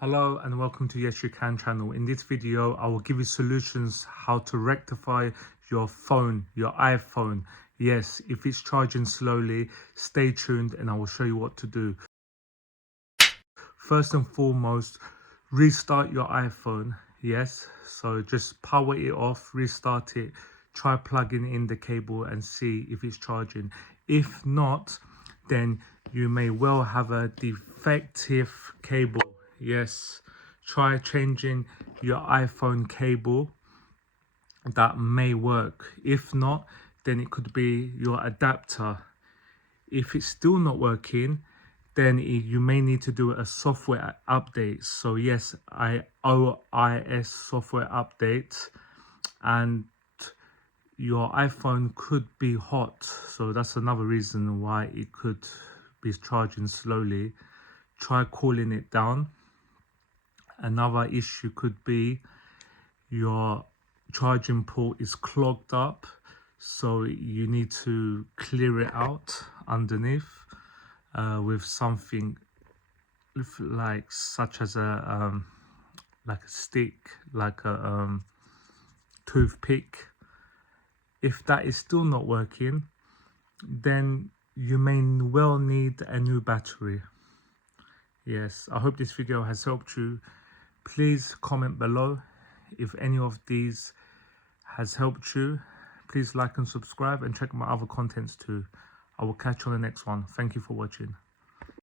Hello and welcome to Yes You Can channel. In this video, I will give you solutions how to rectify your phone, your iPhone. Yes, if it's charging slowly, stay tuned and I will show you what to do. First and foremost, restart your iPhone. Yes, so just power it off, restart it, try plugging in the cable and see if it's charging. If not, then you may well have a defective cable. Yes, try changing your iPhone cable. That may work. If not, then it could be your adapter. If it's still not working, then you may need to do a software update. So yes, iOS software update, and your iPhone could be hot. So that's another reason why it could be charging slowly. Try cooling it down. Another issue could be your charging port is clogged up, so you need to clear it out underneath with something like such as a stick, like a toothpick. If that is still not working, then you may well need a new battery. Yes, I hope this video has helped you. Please comment below if any of these has helped you. Please like and subscribe and check my other contents too. I will catch you on the next one. Thank you for watching.